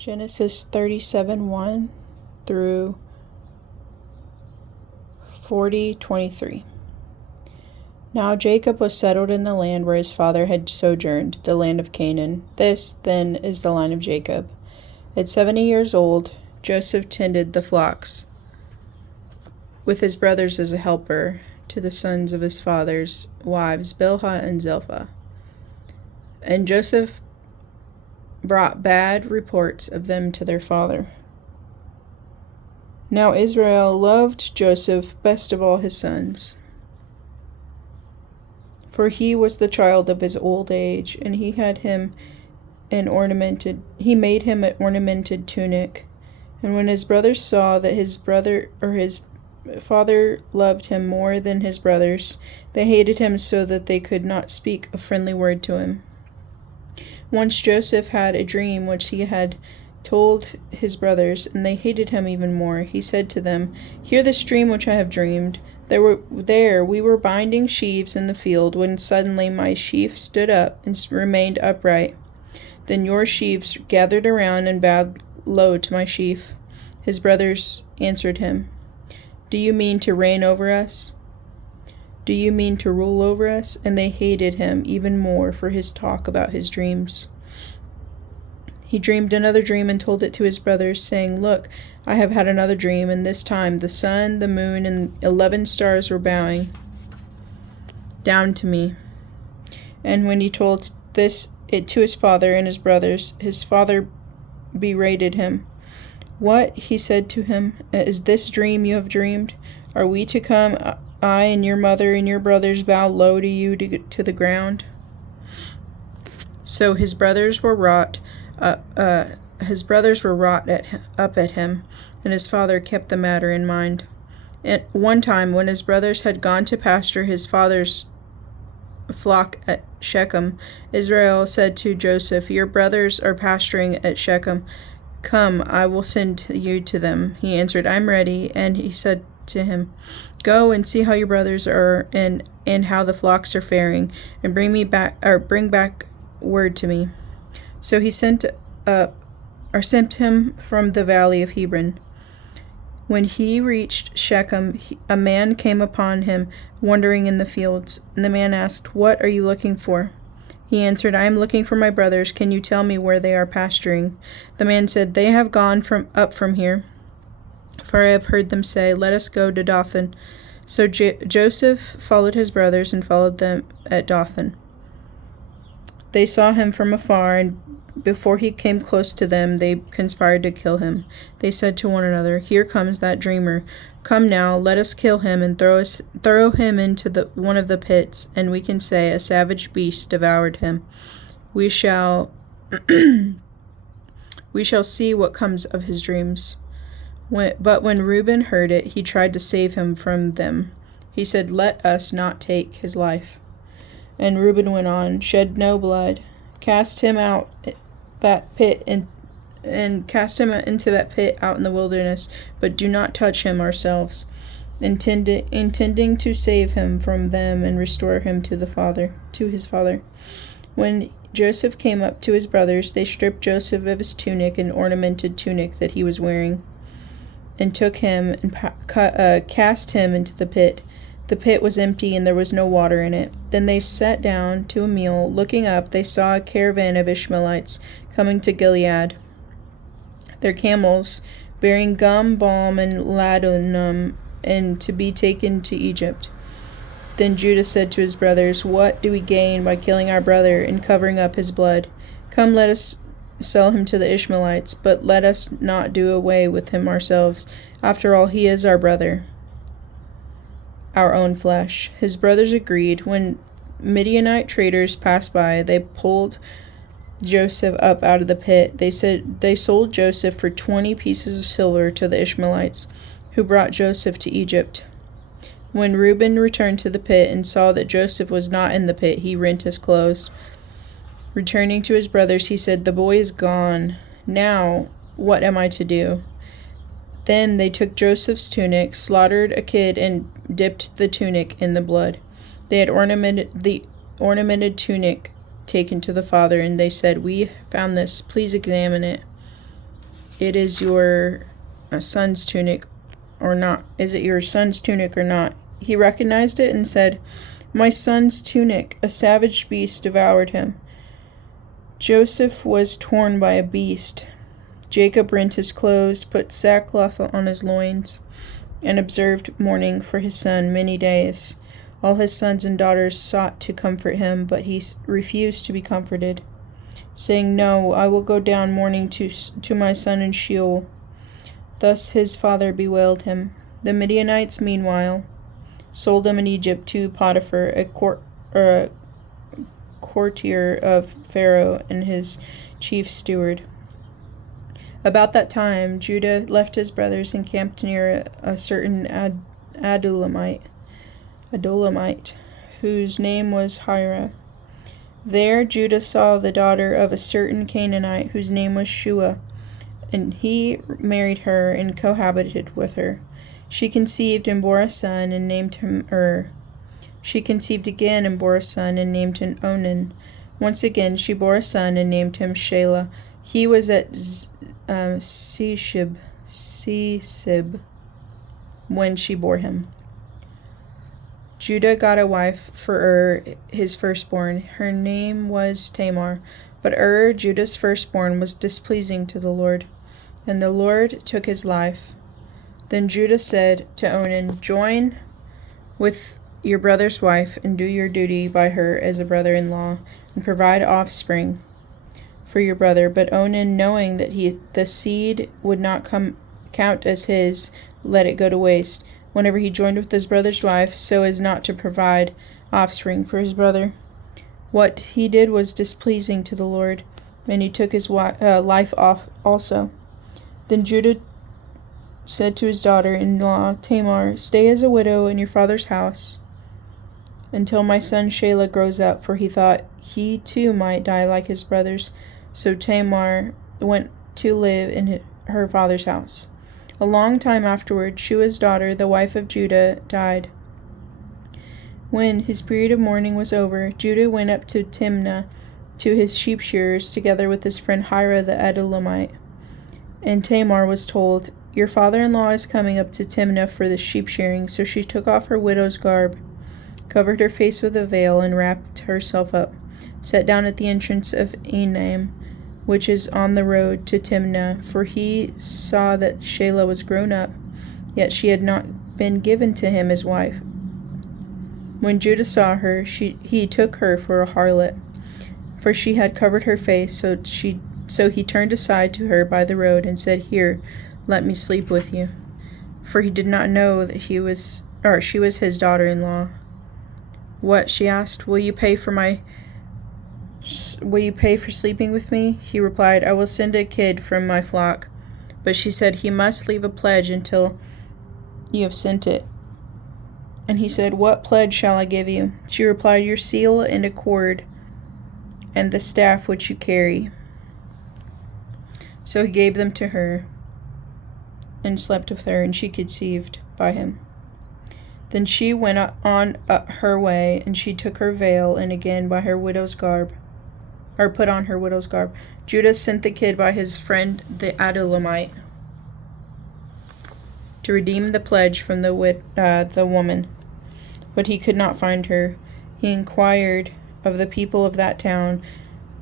Genesis 37:1 through 40:23. Now Jacob was settled in the land where his father had sojourned, the land of Canaan. This, then, is the line of Jacob. At 70 years old, Joseph tended the flocks with his brothers as a helper to the sons of his father's wives, Bilhah and Zilpah. And Joseph brought bad reports of them to their father. Now Israel loved Joseph best of all his sons, for he was the child of his old age, and he made him an ornamented tunic. And when his brothers saw that his father loved him more than his brothers, they hated him so that they could not speak a friendly word to him. Once Joseph had a dream which he had told his brothers, and they hated him even more. He said to them, "Hear this dream which I have dreamed. We were binding sheaves in the field, when suddenly my sheaf stood up and remained upright. Then your sheaves gathered around and bowed low to my sheaf." His brothers answered him, "Do you mean to reign over us? Do you mean to rule over us?" And they hated him even more for his talk about his dreams. He dreamed another dream and told it to his brothers, saying, "Look, I have had another dream, and this time the sun, the moon, and 11 stars were bowing down to me." And when he told it to his father and his brothers, his father berated him. "What," he said to him, "is this dream you have dreamed? Are we to come, I and your mother and your brothers, bow low to you to the ground?" So his brothers were wrought up at him, and his father kept the matter in mind. At one time, when his brothers had gone to pasture his father's flock at Shechem, Israel said to Joseph, "Your brothers are pasturing at Shechem. Come, I will send you to them." He answered, "I'm ready." And he said to him, "Go and see how your brothers are and how the flocks are faring, and bring back word to me." So he sent him from the valley of Hebron. When he reached Shechem, a man came upon him wandering in the fields, and the man asked, "What are you looking for?" He answered, "I am looking for my brothers. Can you tell me where they are pasturing?" The man said, "They have gone up from here, for I have heard them say, 'Let us go to Dothan.'" So Joseph followed his brothers and followed them at Dothan. They saw him from afar, and before he came close to them, they conspired to kill him. They said to one another, "Here comes that dreamer. Come now, let us kill him and throw him into one of the pits, and we can say, 'A savage beast devoured him.' We shall see what comes of his dreams." But when Reuben heard it, he tried to save him from them. He said, "Let us not take his life." And Reuben went on, "Shed no blood. Cast him out that pit and cast him into that pit out in the wilderness, but do not touch him ourselves," intending to save him from them and restore him to his father. When Joseph came up to his brothers, they stripped Joseph of his tunic and ornamented tunic that he was wearing, and took him and cast him into the pit. The pit was empty, and there was no water in it. Then they sat down to a meal. Looking up, they saw a caravan of Ishmaelites coming to Gilead, their camels bearing gum, balm, and ladanum, and to be taken to Egypt. Then Judah said to his brothers, "What do we gain by killing our brother and covering up his blood? Come, let us sell him to the Ishmaelites, but let us not do away with him ourselves. After all, he is our brother, our own flesh." His brothers agreed. When Midianite traders passed by, they pulled Joseph up out of the pit. They sold Joseph for 20 pieces of silver to the Ishmaelites, who brought Joseph to Egypt. When Reuben returned to the pit and saw that Joseph was not in the pit, he rent his clothes. Returning to his brothers, he said, "The boy is gone. Now, what am I to do?" Then they took Joseph's tunic, slaughtered a kid, and dipped the tunic in the blood. They had the ornamented tunic taken to the father, and they said, "We found this. Please examine it." it is your son's tunic or not? Is it your son's tunic or not? He recognized it and said, My son's tunic. A savage beast devoured him. Joseph was torn by a beast. Jacob rent his clothes, put sackcloth on his loins, and observed mourning for his son many days. All his sons and daughters sought to comfort him, but he refused to be comforted, saying, No, I will go down mourning to my son in Sheol. Thus his father bewailed him. The Midianites, meanwhile, sold him in Egypt to Potiphar, a courtier of Pharaoh and his chief steward. About that time, Judah left his brothers and camped near a certain Adullamite, whose name was Hira. There Judah saw the daughter of a certain Canaanite, whose name was Shua, and he married her and cohabited with her. She conceived and bore a son and named him She conceived again and bore a son and named him Onan. Once again she bore a son and named him Shelah. He was at Sisib when she bore him. Judah got a wife for his firstborn. Her name was Tamar. But Judah's firstborn, was displeasing to the Lord, and the Lord took his life. Then Judah said to Onan, Join with your brother's wife, and do your duty by her as a brother-in-law, and provide offspring for your brother. But Onan, knowing that the seed would not count as his, let it go to waste, whenever he joined with his brother's wife, so as not to provide offspring for his brother. What he did was displeasing to the Lord, and he took his life off also. Then Judah said to his daughter-in-law Tamar, Stay as a widow in your father's house until my son Shelah grows up, for he thought he too might die like his brothers. So Tamar went to live in her father's house. A long time afterward, Shua's daughter, the wife of Judah, died. When his period of mourning was over, Judah went up to Timnah to his sheep shearers, together with his friend Hira the Adullamite. And Tamar was told, Your father-in-law is coming up to Timnah for the sheep shearing. So she took off her widow's garb, covered her face with a veil, and wrapped herself up, sat down at the entrance of Enaim, which is on the road to Timnah, for he saw that Shelah was grown up, yet she had not been given to him as wife. When Judah saw her, he took her for a harlot, for she had covered her face. So he turned aside to her by the road and said, Here, let me sleep with you. For he did not know that she was his daughter-in-law. What? She asked. Will you pay for sleeping with me? He replied, I will send a kid from my flock. But she said, He must leave a pledge until you have sent it. And he said, What pledge shall I give you? She replied, Your seal and a cord, and the staff which you carry. So he gave them to her, and slept with her, and she conceived by him. Then she went on her way, and she took her veil, and again by her widow's garb, or put on her widow's garb. Judah sent the kid by his friend the Adullamite to redeem the pledge from the woman, but he could not find her. He inquired of the people of that town,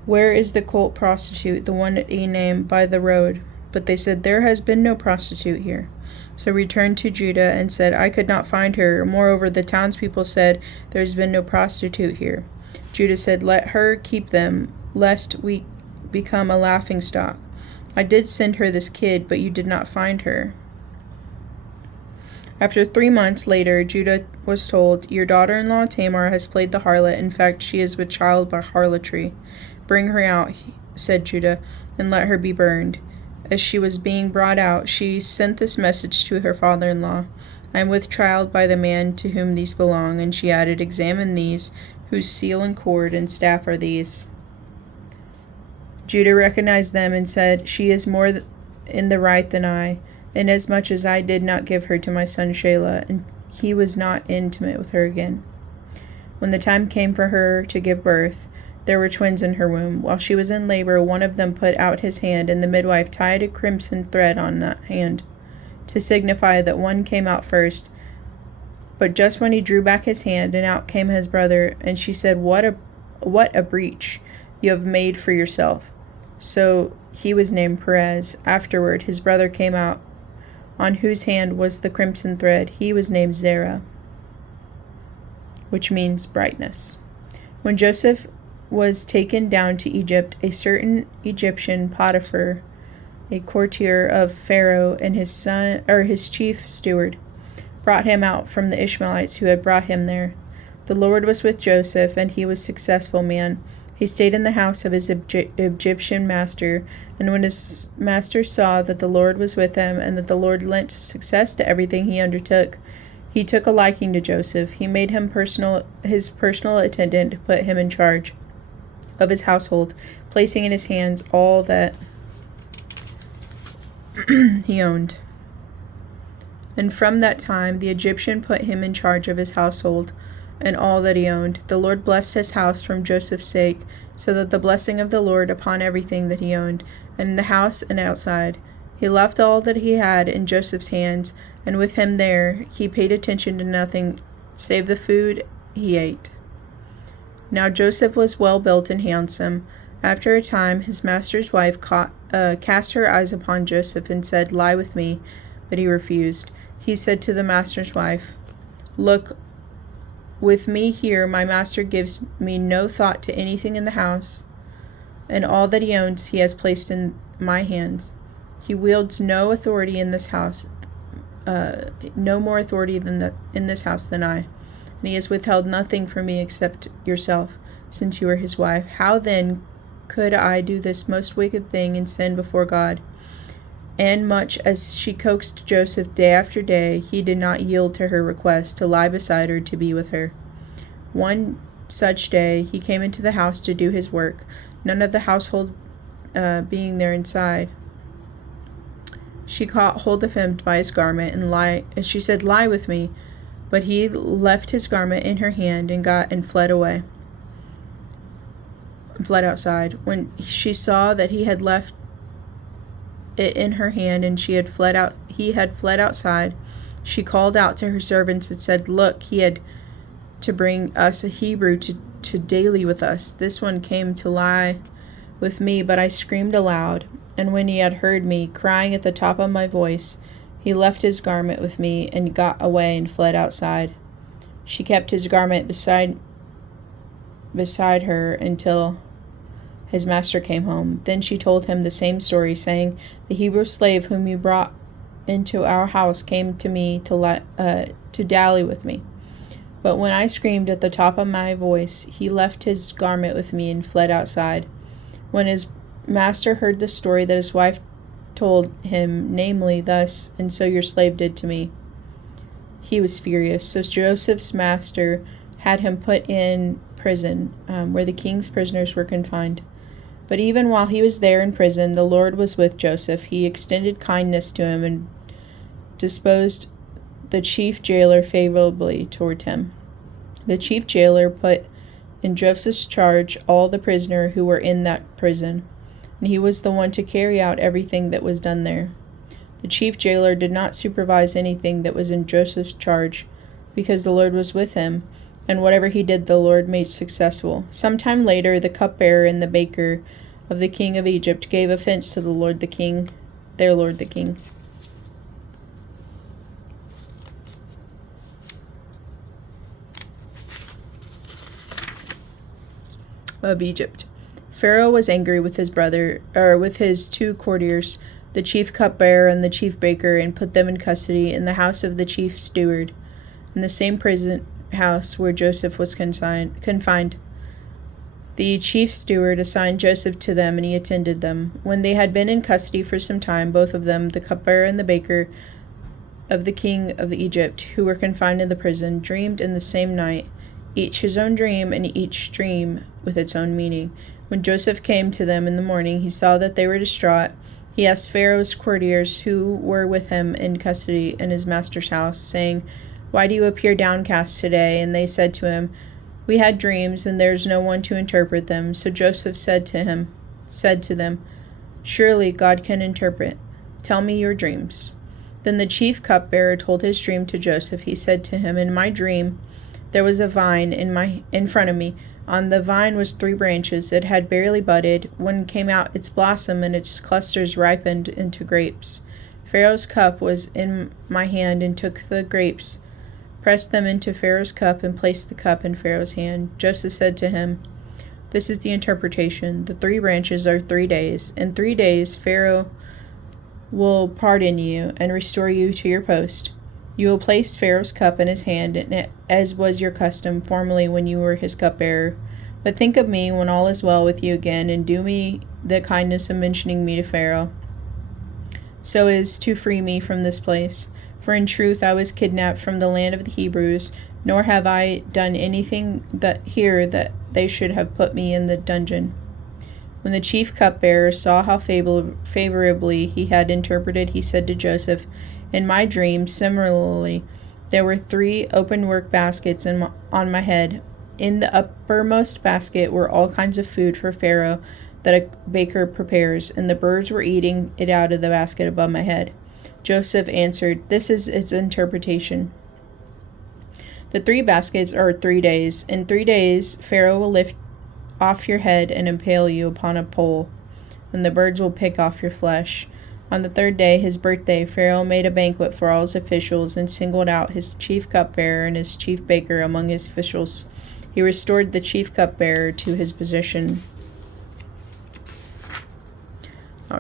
Where is the cult prostitute, the one at Enaim by the road? But they said, There has been no prostitute here. So returned to Judah and said, I could not find her. Moreover, the townspeople said, There has been no prostitute here. Judah said, Let her keep them, lest we become a laughingstock. I did send her this kid, but you did not find her. After 3 months later, Judah was told, Your daughter-in-law Tamar has played the harlot. In fact, she is with child by harlotry. Bring her out, said Judah, and let her be burned. As she was being brought out, she sent this message to her father-in-law, I am with child by the man to whom these belong. And she added, Examine these, whose seal and cord and staff are these. Judah recognized them and said, She is more in the right than I, inasmuch as I did not give her to my son Shelah, and he was not intimate with her again. When the time came for her to give birth, There were twins in her womb. While she was in labor, one of them put out his hand, and the midwife tied a crimson thread on that hand, to signify that one came out first. But just when he drew back his hand, and out came his brother, and she said, What a breach you have made for yourself. So he was named Perez. Afterward, his brother came out, on whose hand was the crimson thread. He was named Zerah, which means brightness. When Joseph was taken down to Egypt, a certain Egyptian Potiphar, a courtier of Pharaoh, and his chief steward, brought him out from the Ishmaelites who had brought him there. The Lord was with Joseph, and he was a successful man. He stayed in the house of his Egyptian master, and when his master saw that the Lord was with him, and that the Lord lent success to everything he undertook, he took a liking to Joseph. He made him his personal attendant, put him in charge of his household, placing in his hands all that he owned. And from that time the Egyptian put him in charge of his household and all that he owned. The Lord blessed his house from Joseph's sake, so that the blessing of the Lord upon everything that he owned, and in the house and outside. He left all that he had in Joseph's hands, and with him there he paid attention to nothing save the food he ate. Now Joseph was well built and handsome. After a time his master's wife cast her eyes upon Joseph and said, Lie with me. But he refused. He said to the master's wife, Look, with me here my master gives me no thought to anything in the house, and all that he owns he has placed in my hands. He wields no authority in this house, no more authority in this house than I. And he has withheld nothing from me except yourself, since you are his wife. How then could I do this most wicked thing and sin before God? And much as she coaxed Joseph day after day, he did not yield to her request to lie beside her to be with her. One such day he came into the house to do his work, none of the household being there inside. She caught hold of him by his garment, and she said, Lie with me. But he left his garment in her hand and fled away, fled outside. When she saw that he had left it in her hand, and he had fled outside, she called out to her servants and said, Look, he had to bring us a Hebrew to daily with us. This one came to lie with me, but I screamed aloud. And when he had heard me crying at the top of my voice, he left his garment with me and got away and fled outside. She kept his garment beside her until his master came home. Then she told him the same story, saying, The Hebrew slave whom you brought into our house came to me to dally with me. But when I screamed at the top of my voice, he left his garment with me and fled outside. When his master heard the story that his wife told him, namely, thus, and so your slave did to me, he was furious. So Joseph's master had him put in prison, where the king's prisoners were confined. But even while he was there in prison, the Lord was with Joseph. He extended kindness to him and disposed the chief jailer favorably toward him. The chief jailer put in Joseph's charge all the prisoners who were in that prison, and he was the one to carry out everything that was done there. The chief jailer did not supervise anything that was in Joseph's charge, because the Lord was with him, and whatever he did the Lord made successful. Sometime later the cupbearer and the baker of the king of Egypt gave offense to their lord the king. Of Egypt. Pharaoh was angry with his two courtiers, the chief cupbearer and the chief baker, and put them in custody in the house of the chief steward, in the same prison house where Joseph was confined. The chief steward assigned Joseph to them, and he attended them. When they had been in custody for some time, both of them, the cupbearer and the baker of the king of Egypt, who were confined in the prison, dreamed in the same night, each his own dream, and each dream with its own meaning. When Joseph came to them in the morning, he saw that they were distraught. He asked Pharaoh's courtiers who were with him in custody in his master's house, saying, Why do you appear downcast today? And they said to him, We had dreams, and there is no one to interpret them. So Joseph said to them, Surely God can interpret. Tell me your dreams. Then the chief cupbearer told his dream to Joseph. He said to him, In my dream there was a vine in front of me. On the vine was 3 branches. It had barely budded. When came out its blossom, and its clusters ripened into grapes. Pharaoh's cup was in my hand, and took the grapes, pressed them into Pharaoh's cup, and placed the cup in Pharaoh's hand. Joseph said to him, This is the interpretation. The 3 branches are 3 days. In 3 days Pharaoh will pardon you and restore you to your post. You will place Pharaoh's cup in his hand, as was your custom formerly when you were his cupbearer. But think of me when all is well with you again, and do me the kindness of mentioning me to Pharaoh, so as to free me from this place. For in truth I was kidnapped from the land of the Hebrews, nor have I done anything that they should have put me in the dungeon. When the chief cupbearer saw how favorably he had interpreted, he said to Joseph, In my dream, similarly, there were 3 open work baskets on my head. In the uppermost basket were all kinds of food for Pharaoh that a baker prepares, and the birds were eating it out of the basket above my head. Joseph answered, This is its interpretation. The 3 baskets are 3 days. In 3 days Pharaoh will lift off your head and impale you upon a pole, and the birds will pick off your flesh. On the 3rd day, his birthday, Pharaoh made a banquet for all his officials and singled out his chief cupbearer and his chief baker among his officials. He restored the chief cupbearer to his position,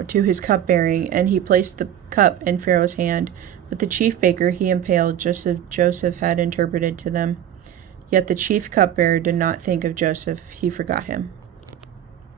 to his cupbearing, and he placed the cup in Pharaoh's hand. But the chief baker he impaled, just as Joseph had interpreted to them. Yet the chief cupbearer did not think of Joseph. He forgot him.